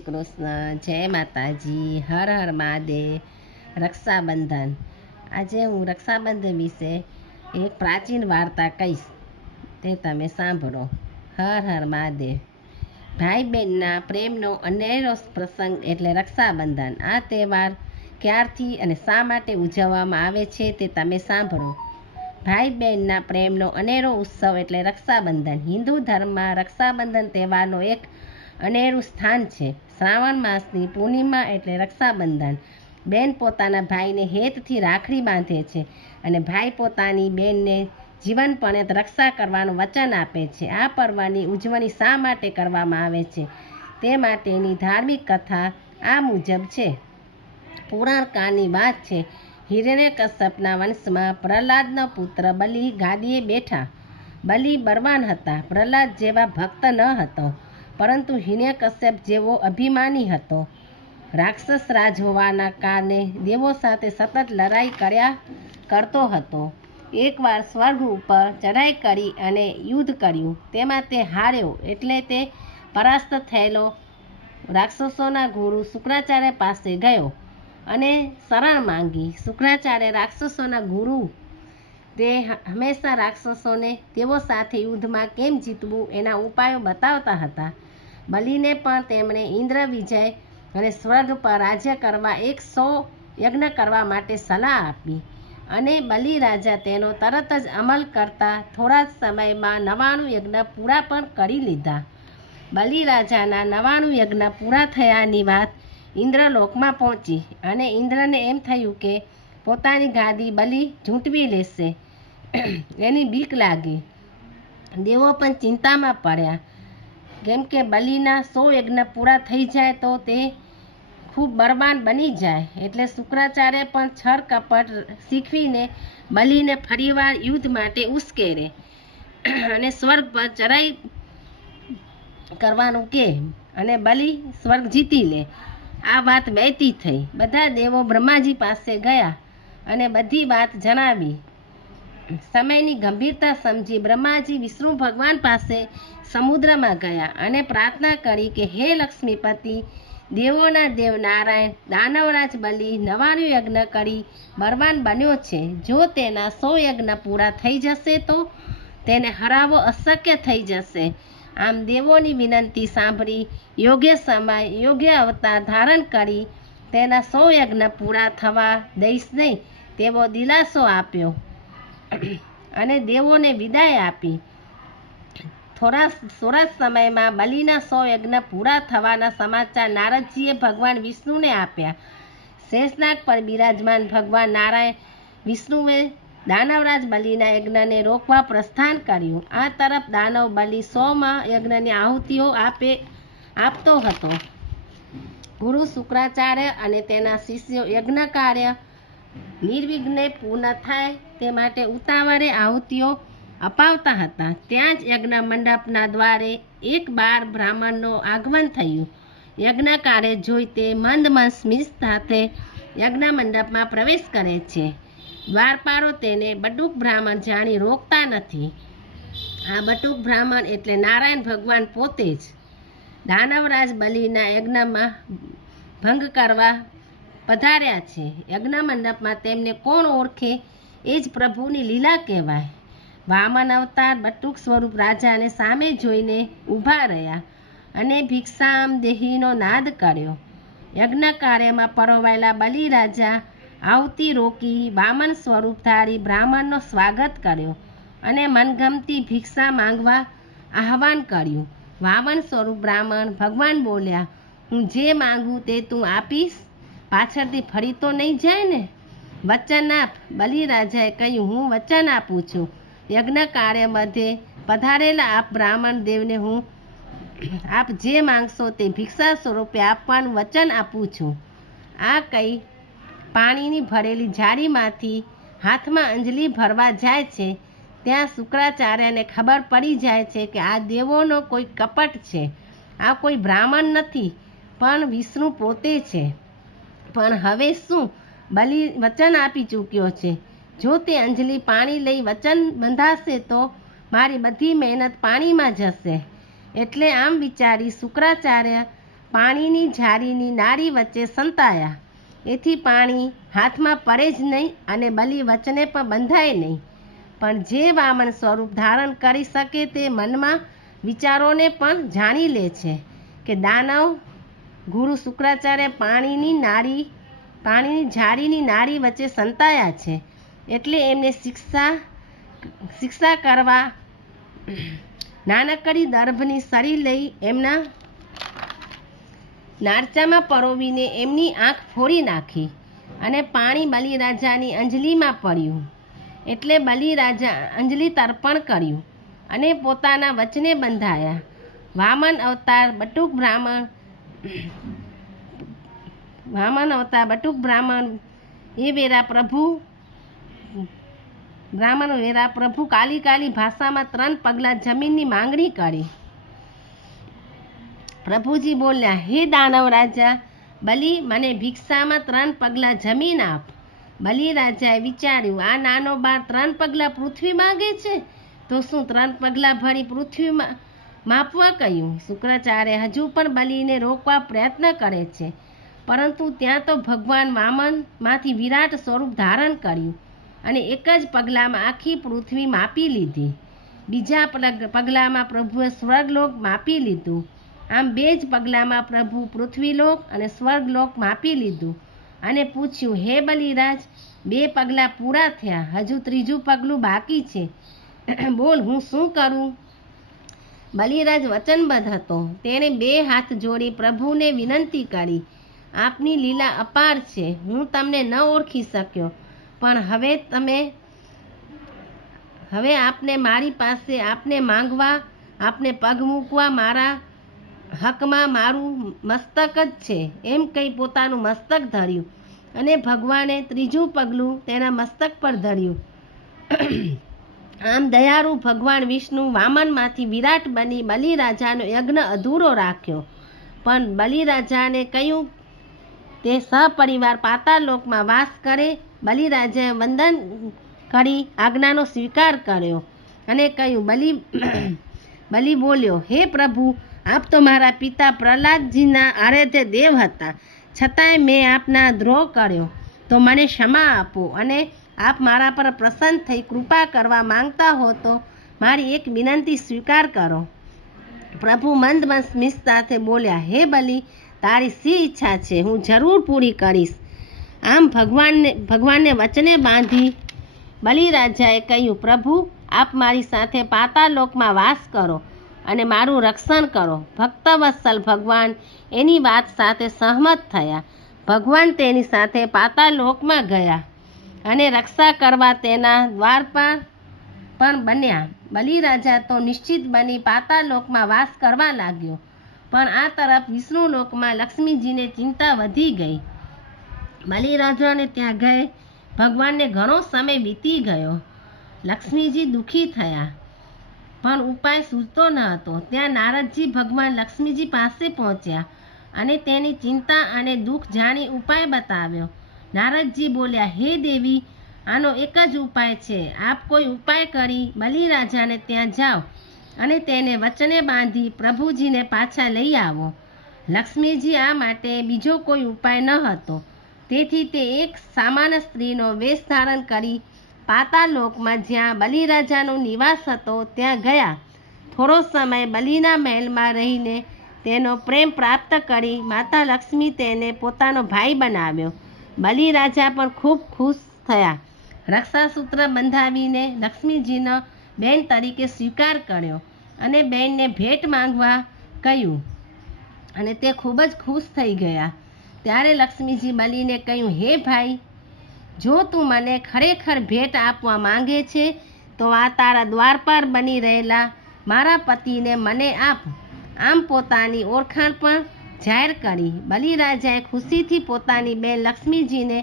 શ્રી કૃષ્ણ, જય માતાજી, હર હર મહાદેવ. રક્ષાબંધન. આજે હું રક્ષાબંધન વિશે એક પ્રાચીન વાર્તા કહીશ, તે તમે સાંભળો. હર હર મહાદેવ. ભાઈ બહેનના પ્રેમનો અનેરો પ્રસંગ એટલે રક્ષાબંધન. આ તહેવાર ક્યારથી અને શા માટે ઉજવવામાં આવે છે તે તમે સાંભળો. ભાઈ બહેનના પ્રેમનો અનેરો ઉત્સવ એટલે રક્ષાબંધન. હિન્દુ ધર્મમાં રક્ષાબંધન તહેવારનો એક અનેરું સ્થાન છે. શ્રાવણ માસની પૂર્ણિમા એટલે રક્ષાબંધન. બેન પોતાના ભાઈને હેતથી રાખડી બાંધે છે અને ભાઈ પોતાની બેનને જીવનપર્યંત રક્ષા કરવાનું વચન આપે છે. આ પર્વની ઉજવણી શા માટે કરવામાં આવે છે તે માટેની ધાર્મિક કથા આ મુજબ છે. પુરાણકાળની વાત છે. હિરણ્યકશ્યપના વંશમાં પ્રહલાદનો પુત્ર બલિ ગાદીએ બેઠા. બલિ બળવાન હતા. પ્રહલાદ જેવા ભક્ત ન હતો, પરંતુ હિરણ્યકશ્યપ જેવો અભિમાની હતો. રાક્ષસ રાજ હોવાના કારણે દેવો સાથે સતત લડાઈ કરતો હતો. એકવાર સ્વર્ગ ઉપર ચઢાઈ કરી અને યુદ્ધ કર્યું. તેમાં તે હાર્યો એટલે તે પરાસ્ત થયેલો રાક્ષસોના ગુરુ શુક્રાચાર્ય પાસે ગયો અને શરણ માંગી. શુક્રાચાર્ય રાક્ષસોના ગુરુ તે હંમેશા રાક્ષસોને તેઓ સાથે યુદ્ધમાં કેમ જીતવું એના ઉપાયો બતાવતા હતા. બલિને પણ તેમણે ઇન્દ્ર વિજય અને સ્વર્ગ પર રાજ્ય કરવા 100 યજ્ઞ કરવા માટે સલાહ આપી અને બલિ રાજા તેનો તરત જ અમલ કરતા થોડા જ સમયમાં 99 યજ્ઞ પૂરા પણ કરી લીધા. બલિ રાજાના 99 યજ્ઞ પૂરા થયાની વાત ઇન્દ્રલોકમાં પહોંચી અને ઇન્દ્રને એમ થયું કે પોતાની ગાદી બલિ ઝૂંટવી લેશે. એની બીક લાગી. દેવો પણ ચિંતામાં પડ્યા, કેમ કે બલિના 100 યજ્ઞ પૂરા થઈ જાય તો તે ખૂબ બળવાન બની જાય. એટલે શુક્રાચાર્ય પણ છળ કપટ શીખવીને બલિને ફરીવાર યુદ્ધ માટે ઉશ્કેરે અને સ્વર્ગ પર ચઢાઈ કરવાનું કહે અને બલિ સ્વર્ગ જીતી લે. આ વાત વહેતી થઈ. બધા દેવો બ્રહ્માજી પાસે ગયા અને બધી વાત જણાવી. સમયની ગંભીરતા સમજી બ્રહ્માજી વિષ્ણુ ભગવાન પાસે સમુદ્રમાં ગયા અને પ્રાર્થના કરી કે હે લક્ષ્મીપતિ, દેવોના દેવ નારાયણ, દાનવરાજ બલિ 99 યજ્ઞ કરી બળવાન બન્યો છે. જો તેના 100 યજ્ઞ પૂરા થઈ જશે તો તેને હરાવવો અશક્ય થઈ જશે. આમ દેવોની વિનંતી સાંભળી યોગ્ય સમય યોગ્ય અવતાર ધારણ કરી તેના 100 યજ્ઞ પૂરા થવા દઈશ નહીં તેવો દિલાસો આપ્યો અને દેવોને વિદાય આપી. થોડા સમયમાં બલિના 100 યજ્ઞ પૂરા થવાના સમાચાર નારદજીએ ભગવાન વિષ્ણુને આપ્યા. શેષનાગ પર બિરાજમાન ભગવાન નારાયણ વિષ્ણુએ દાનવરાજ બલિના યજ્ઞને રોકવા પ્રસ્થાન કર્યું. આ તરફ દાનવ બલિ 100મા યજ્ઞની આહુતિઓ આપતો હતો. ગુરુ શુક્રાચાર્ય અને તેના શિષ્યો યજ્ઞ કાર્ય નિર્વિઘ્ને પૂર્ણ થાય તે માટે ઉતાવળે આહુતિઓ અપાવતા હતા. ત્યાં જ યજ્ઞ મંડપના દ્વારે એક બાર બ્રાહ્મણનું આગમન થયું. યજ્ઞ કાર્ય જોઈ તે મંદ સ્મિત સાથે યજ્ઞ મંડપમાં પ્રવેશ કરે છે. દ્વારપાળો તેને બટુક બ્રાહ્મણ જાણી રોકતા નથી. આ બટુક બ્રાહ્મણ એટલે નારાયણ ભગવાન પોતે જ. દાનવરાજ બલિના યજ્ઞમાં ભંગ કરવા પધાર્યા છે. યજ્ઞ મંડપમાં તેમને કોણ ઓળખે એ જ પ્રભુની લીલા કહેવાય. વામન અવતાર બટુક સ્વરૂપ રાજાને સામે જોઈને ઊભા રહ્યા અને ભિક્ષામ દેહીનો નાદ કર્યો. યજ્ઞ કાર્યમાં પરોવાયેલા બલિ રાજા આહુતિ રોકી વામન સ્વરૂપ ધારી બ્રાહ્મણનો સ્વાગત કર્યો અને મનગમતી ભિક્ષા માંગવા આહવાન કર્યું. વામન સ્વરૂપ બ્રાહ્મણ ભગવાન બોલ્યા, હું જે માંગું તે તું આપીશ? પાછળથી ફરી તો નહીં જાય ને? વચન આપ. બલિ રાજાએ કહ્યું, હું વચન આપું છું. યજ્ઞ કાર્ય મધ્યે પધારેલા આપ બ્રાહ્મણ દેવને હું આપ જે માંગશો તે ભિક્ષા સ્વરૂપે આપવાનું વચન આપું છું. આ કહી પાણીની ભરેલી જારીમાંથી હાથમાં અંજલિ ભરવા જાય છે. ત્યાં શુક્રાચાર્યને ખબર પડી જાય છે કે આ દેવોનો કોઈ કપટ છે. આ કોઈ બ્રાહ્મણ નથી પણ વિષ્ણુ પોતે છે. પણ હવે શું? બલિ વચન આપી ચૂક્યો છે. જો તે અંજલિ પાણી લઈ વચન બંધાશે તો મારી બધી મહેનત પાણીમાં જશે. એટલે આમ વિચારી શુક્રાચાર્ય પાણીની ઝારીની નાળી વચ્ચે સંતાયા. એથી પાણી હાથમાં પડે જ નહીં અને બલિ વચને પણ બંધાય નહીં. પણ જે વામન સ્વરૂપ ધારણ કરી શકે તે મનમાં વિચારોને પણ જાણી લે છે કે દાનવ ગુરુ શુક્રાચાર્ય પાણીની ઝારીની નાળી વચ્ચે સંતાયા છે, એટલે એમને શિક્ષા કરવા નાનકડી દર્ભની સળી લઈ એમના નારચામાં પરોવીને એમની આંખ ફોડી નાખી અને પાણી બલિરાજાની અંજલિમાં પડ્યું. એટલે બલિરાજા અંજલિ તર્પણ કર્યું અને પોતાના વચને બંધાયા. વામન અવતાર બટુક બ્રાહ્મણ એ વેરા પ્રભુ કાલી ભાષામાં 3 પગલા જમીનની માંગણી કરી. પ્રભુજી બોલ્યા, હે દાનવ રાજા બલિ, મને ભિક્ષામાં 3 પગલા જમીન આપ. બલિરાજાએ વિચાર્યું, આ નાનો બાળ 3 પગલા પૃથ્વી માંગે છે, તો શું 3 પગલા ભરી પૃથ્વી માપવા કહ્યું? શુક્રાચાર્ય હજુ પણ બલિને રોકવા પ્રયત્ન કરે છે, પરંતુ ત્યાં તો ભગવાન વામનમાંથી વિરાટ સ્વરૂપ ધારણ કર્યું અને એક જ પગલામાં આખી પૃથ્વી માપી લીધી. બીજા પગલામાં પ્રભુએ સ્વર્ગલોક માપી લીધું. આમ 2 જ પગલામાં પ્રભુ પૃથ્વીલોક અને સ્વર્ગલોક માપી લીધું અને પૂછ્યું, હે બલિરાજ, 2 પગલાં પૂરા થયા, હજુ 3જું પગલું બાકી છે, બોલ હું શું કરું? બલિરાજ વચનબદ્ધ હતો. તેણે 2 હાથ જોડી પ્રભુને વિનંતી કરી, આપની લીલા અપાર છે, હું તમને ન ઓળખી શક્યો, પણ હવે આપને મારી પાસે આપને માંગવા, આપને પગ મૂકવા મારા હકમાં મારું મસ્તક જ છે, એમ કહી પોતાનું મસ્તક ધર્યું અને ભગવાને 3જું પગલું તેના મસ્તક પર ધર્યું. આમ દયાળુ ભગવાન વિષ્ણુ વામનમાંથી વિરાટ બની બલિરાજાનો યજ્ઞ અધૂરો રાખ્યો. પણ બલિરાજાને કહ્યું તે સહપરિવાર પાતાળલોકમાં વાસ કરે. બલિરાજાએ વંદન કરી આજ્ઞાનો સ્વીકાર કર્યો અને કહ્યું, બલિ બોલ્યો, હે પ્રભુ, આપ તો મારા પિતા પ્રહલાદજીના આરાધ્ય દેવ હતા, છતાંય મેં આપના દ્રોહ કર્યો, તો મને ક્ષમા આપો અને આપ મારા પર પ્રસન્ન થઈ કૃપા કરવા માંગતા હો તો મારી એક વિનંતી સ્વીકાર કરો. પ્રભુ મંદ સ્મિત સાથે બોલ્યા, હે બલિ, તારી શી ઈચ્છા છે, હું જરૂર પૂરી કરીશ. આમ ભગવાનને વચને બાંધી બલિરાજાએ કહ્યું, પ્રભુ, આપ મારી સાથે પાતાળલોકમાં વાસ કરો અને મારું રક્ષણ કરો. ભક્તવત્સલ ભગવાન એની વાત સાથે સહમત થયા. ભગવાન તેની સાથે પાતાળલોકમાં ગયા અને રક્ષા કરવા તેના દ્વારપાલ પણ બન્યા. બલિરાજા તો નિશ્ચિત બની પાતાળલોકમાં વાસ કરવા લાગ્યો. પણ આ તરફ વિષ્ણુલોકમાં લક્ષ્મીજીને ચિંતા વધી ગઈ. બલિરાજાને ત્યાં ગયે ભગવાનને ઘણો સમય વીતી ગયો. લક્ષ્મીજી દુઃખી થયા, પણ ઉપાય સૂઝતો ન હતો. ત્યાં નારદજી ભગવાન લક્ષ્મીજી પાસે પહોંચ્યા અને તેની ચિંતા અને દુઃખ જાણી ઉપાય બતાવ્યો. નારદજી બોલ્યા, હે દેવી, આનો એક જ ઉપાય છે. આપ કોઈ ઉપાય કરી બલિરાજાને ત્યાં જાઓ અને તેને વચને બાંધી પ્રભુજીને પાછા લઈ આવો. લક્ષ્મીજી આ માટે બીજો કોઈ ઉપાય ન હતો, તેથી તે એક સામાન્ય સ્ત્રીનો વેશ ધારણ કરી પાતાળલોકમાં જ્યાં બલિરાજાનો નિવાસ હતો ત્યાં ગયા. થોડો સમય બલિના મહેલમાં રહીને તેનો પ્રેમ પ્રાપ્ત કરી માતા લક્ષ્મી તેને પોતાનો ભાઈ બનાવ્યો. બલિરાજા પણ ખૂબ ખુશ થયા. રક્ષાસૂત્ર બંધાવીને લક્ષ્મીજીનો બેન તરીકે સ્વીકાર કર્યો અને બેનને ભેટ માંગવા કહ્યું અને તે ખૂબ જ ખુશ થઈ ગયા. ત્યારે લક્ષ્મીજી બલિને કહ્યું, હે ભાઈ, જો તું મને ખરેખર ભેટ આપવા માંગે છે તો આ તારા દ્વારપાર બની રહેલા મારા પતિને મને આપ. આમ પોતાની ઓળખાણ પણ જાહેર કરી. બલિરાજાએ ખુશીથી પોતાની બેન લક્ષ્મીજીને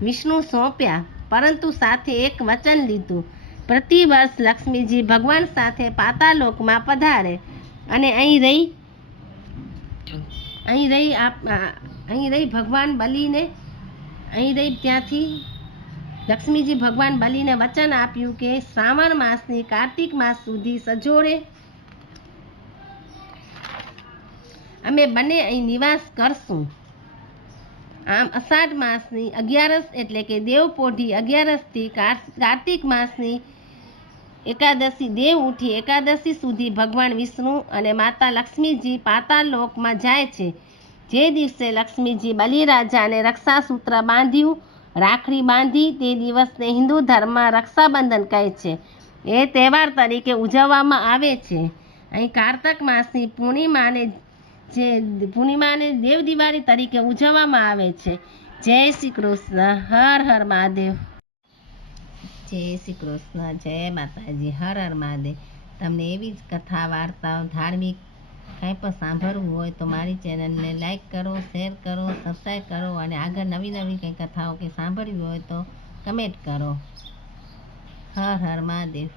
વિષ્ણુ સોંપ્યા, પરંતુ સાથે એક વચન લીધું, પ્રતિવર્ષ લક્ષ્મીજી ભગવાન સાથે પાતાળલોકમાં પધારે અને અહીં રહી ત્યાંથી લક્ષ્મીજી ભગવાન બલિને વચન આપ્યું કે શ્રાવણ માસની કાર્તિક માસ સુધી સજોડે અમે બંને અહીં નિવાસ કરશું. આમ અષાઢ માસની 11 એટલે કે દેવપોઢી 11થી કાર્તિક માસની એકાદશી દેવ ઉઠી એકાદશી સુધી ભગવાન વિષ્ણુ અને માતા લક્ષ્મીજી પાતાળ લોકમાં જાય છે. જે દિવસે લક્ષ્મીજી બલિરાજાને રક્ષાસૂત્ર બાંધ્યું, રાખડી બાંધી, તે દિવસને હિન્દુ ધર્મમાં રક્ષાબંધન કહે છે. એ તહેવાર તરીકે ઉજવવામાં આવે છે. અહીં કાર્તક માસની પૂર્ણિમાને દેવ દિવાળી તરીકે ઉજવવામાં આવે છે. જય શ્રી કૃષ્ણ. હર હર મહાદેવ. જય શ્રી કૃષ્ણ. જય માતાજી. હર હર મહાદેવ. તમને એવી જ કથા, વાર્તાઓ, ધાર્મિક કંઈ પણ સાંભળવું હોય તો મારી ચેનલને લાઈક કરો, શેર કરો, સબસ્ક્રાઈબ કરો અને આગળ નવી નવી કંઈ કથાઓ કે સાંભળવી હોય તો કમેન્ટ કરો. હર હર મહાદેવ.